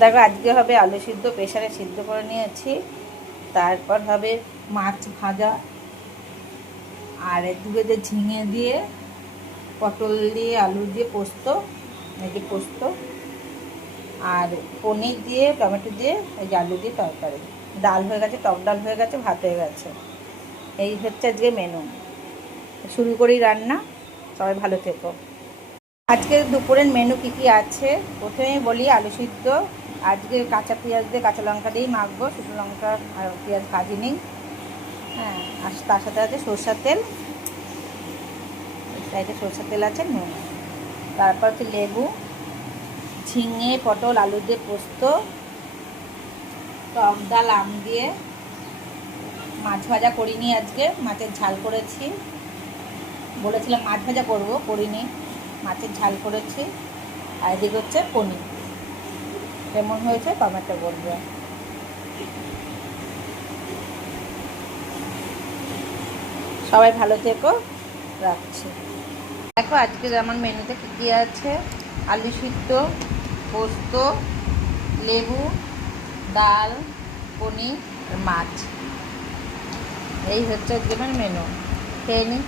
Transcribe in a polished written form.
দেখো আজকে হবে আলু সিদ্ধ, প্রেসারে সিদ্ধ করে নিয়েছি। তারপর হবে মাছ ভাজা, আর দুটো যে ঝিঙে দিয়ে পটল দিয়ে আলু দিয়ে পোস্ত, এই যে পোস্ত, আর পনির দিয়ে টমেটো দিয়ে এই যে আলু দিয়ে তরকারি। ডাল হয়ে গেছে, টক ডাল হয়ে গেছে, ভাত হয়ে গেছে। এই হচ্ছে আজকে মেনু। শুরু করি রান্না। সবাই ভালো থেকো। আজকে দুপুরের মেনু কী কী আছে প্রথমেই বলি। আলু সিদ্ধ আজকে কাঁচা পেঁয়াজ দিয়ে, কাঁচা লঙ্কা দিয়েই মাখবো, শুকনো লঙ্কা আর পেঁয়াজ ভাজিনি। হ্যাঁ, আর তার সাথে আছে সরষের তেল, সাইডে সরষের তেল আছে, নুন। তারপর হচ্ছে লেবু, ঝিঙে পটল আলু দিয়ে পোস্ত, টক ডাল আম দিয়ে, মাছ ভাজা করিনি আজকে, মাছের ঝাল করেছি। বলেছিলাম মাছ ভাজা করবো, করিনি, মাছের ঝাল করেছি। আর এদিকে হচ্ছে পনির। কেমন হয়েছে টমেটো বলবে। সবাই ভালো থেকো, রাখছি। দেখো আজকে আমার মেনুতে কী কী আছে। আলু সিদ্ধ, পোস্ত, লেবু, ডাল, পনির, মাছ। এই হচ্ছে আজকে আমার মেনু। খেয়ে নিই।